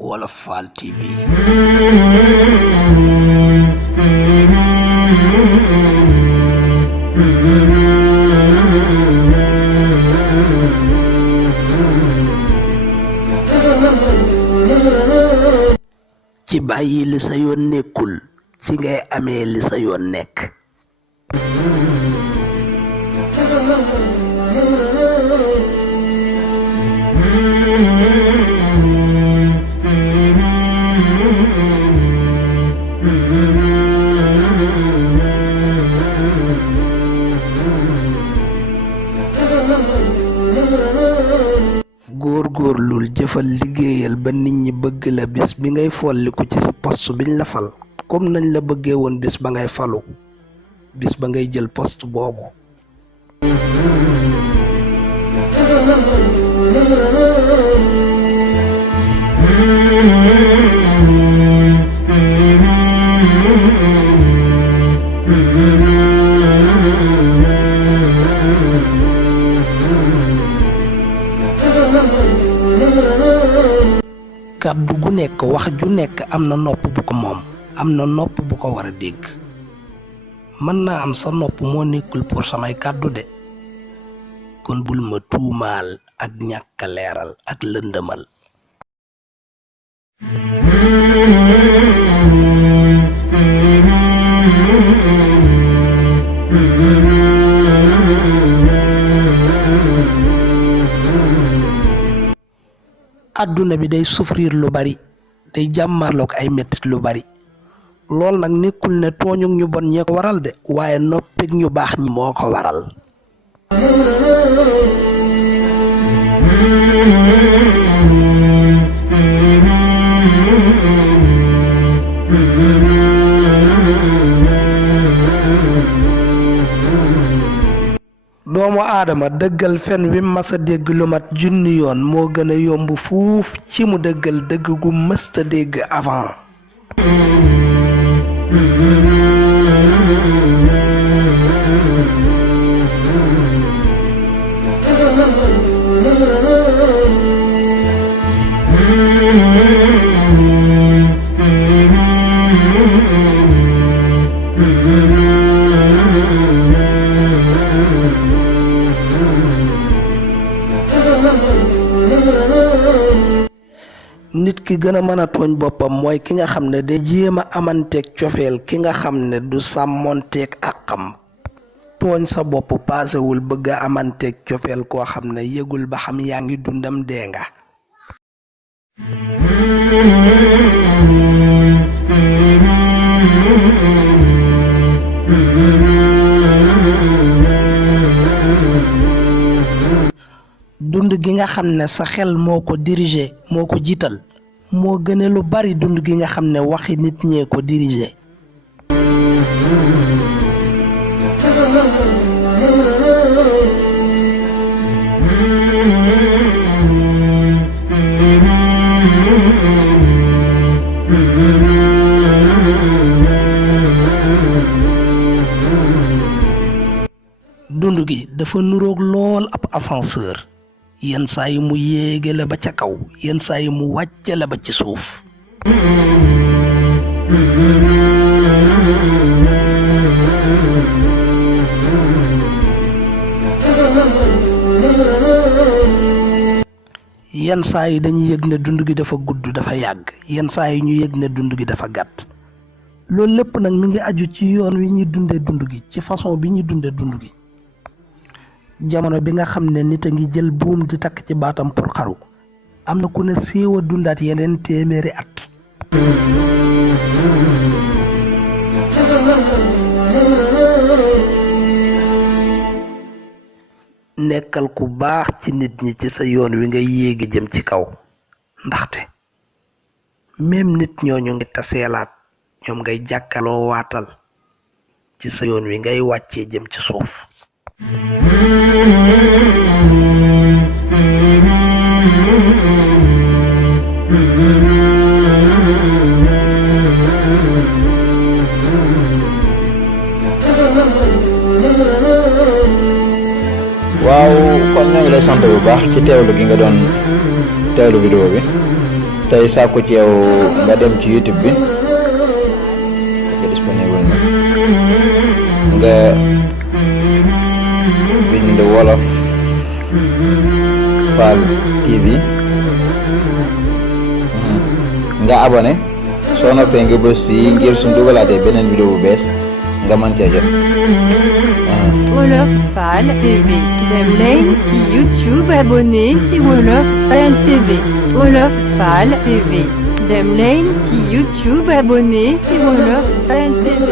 Wolof Fall TV. ci bàyyi li sa yoon nekkul ci ngay amee li sa yoon nekk. góorgóorlul jëfal liggéeyal ba nit ñi bëgg la bis bi ngay folliku ci poste biñ la fal comme nañ la bëggee woon bis ba ngay falu bis ba ngay jël poste boobu. kàddu gu nekk wax ju nekk am na nopp bu ko moom am na nopp bu ko war a dégg mën naa am sa nopp moo nekkul pour samay kàddu de kon bul ma tuumaal ak ñàkk a leeral ak lëndëmal. àdduna bi day souffrir lu bari day jàmmarloog ay mettit lu bari lool nag nekkul ne tooñu ñu bon ñee ko waral de waaye noppig ñu baax ñi moo ko waral. doomu aadama dëggal fen wi masa dégg lu mat junni yoon moo gën a yomb fuuf ci mu dëggal dëgg gu mësta dégg avant. nit ki gën a mën a tooñ boppam mooy ki nga xam ne day jéem a amanteeg cofeel ki nga xam ne du sàmmonteeg ak xam. tooñ sa bopp paasewul bëgg a amanteeg cofeel koo xam ne yëgul ba xam yaa ngi dundam dee nga. dund gi nga xam ne sa xel moo ko diriger moo ko jiital moo gëne lu bari dund gi nga xam ne waxi nit ñee ko diriger. dund gi dafa nuroog lool ab ascenseur yenn saa yi mu yéege la ba ca kaw yenn saa yi mu wàcce la ba ci suuf. yenn saa yi dañuy yëg ne dund gi dafa gudd dafa yàgg yenn saa yi ñu yëg ne dund gi dafa gàtt loolu lépp nag mi ngi aju ci yoon wi ñuy dundee dund gi ci façon bi ñuy dundee dund gi. jamono bi nga xam ne nit a ngi jël buum di takk ci baatam pour xaru am na ku ne siiw a dundaat yeneen téeméeri at. nekkal ku baax ci nit ñi ci sa yoon wi ngay yéegi jëm ci kaw ndaxte même nit ñooñu ngi taseelaat ñoom ngay jàkkaloo waatal ci sa yoon wi ngay wàccee jëm ci suuf. waaw kon ñoo ngi lay sant bu baax ci teewlu gi nga doon teewlu vidéo bi tey sàkku ci yow nga dem ci YouTube bi disponible na nga bind Wolof Fall TV nga abonné soo noppee nga bës fii ngir suñ dugalaatee beneen vidéo bu bees nga mën cee jot. Wolof Fall TV. Dem leen si YouTube abonné si Wolof Fall TV. Wolof Fall TV. Dem leen si YouTube abonné si Wolof Fall TV.